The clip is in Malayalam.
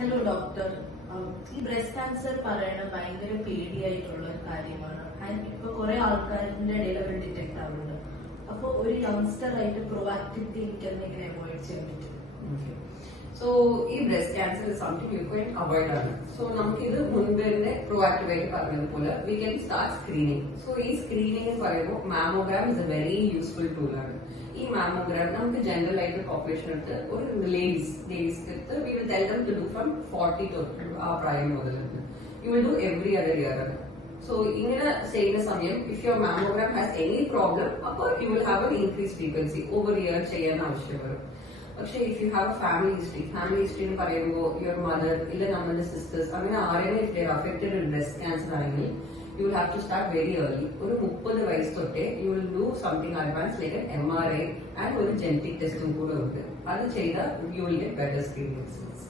ഹലോ ഡോക്ടർ, ഈ ബ്രസ്റ്റ് ക്യാൻസർ പറയണ ഭയങ്കര പേടിയായിട്ടുള്ള ഒരു കാര്യമാണ്. ആൻഡ് ഇപ്പൊ കുറെ ആൾക്കാരുടെ ഇടയിൽ അവർ ഡിറ്റക്ട് ആവുന്നുണ്ട്. അപ്പൊ ഒരു യങ്സ്റ്റർ ആയിട്ട് പ്രൊവാക്ടിവിറ്റി എനിക്ക് എങ്ങനെ അവോയ്ഡ് ചെയ്യാൻ പറ്റും? സോ ഈ breast cancer is something you can avoid ആണ്. സോ നമുക്ക് ഇത് മുൻപ് തന്നെ പ്രൊവാക്റ്റീവ് ആയിട്ട് പറഞ്ഞതുപോലെ we can start screening. So ഈ സ്ക്രീനിങ് എന്ന് പറയുമ്പോൾ mammogram is A very useful tool ആണ്. ഈ മാമോഗ്രാം നമുക്ക് ജനറൽ ആയിട്ട് പോപ്പുലേഷൻ എടുത്ത് ഒരു ലേഡീസ് എടുത്ത് we will tell them to do from 40 to ആ പ്രായം മുതൽ you will do every other year. So ഇങ്ങനെ ചെയ്യുന്ന സമയം if your mammogram has any problem അപ്പോൾ you will have an increase frequency over year ചെയ്യാൻ ആവശ്യം വരും. പക്ഷെ if you have a family history എന്ന് പറയുമ്പോൾ യുവർ മദർ ഇല്ല നമ്മളുടെ സിസ്റ്റേഴ്സ് അങ്ങനെ ആരെങ്കിലും if they affected in breast cancer ആണെങ്കിൽ you will have to start very early. ഒരു 30 വയസ്സ് തൊട്ടേ you will do something advance like MRI and ഒരു ജനറ്റിക് ടെസ്റ്റും കൂടെ ഉണ്ട്. അത് ചെയ്താൽ you will get better screening results.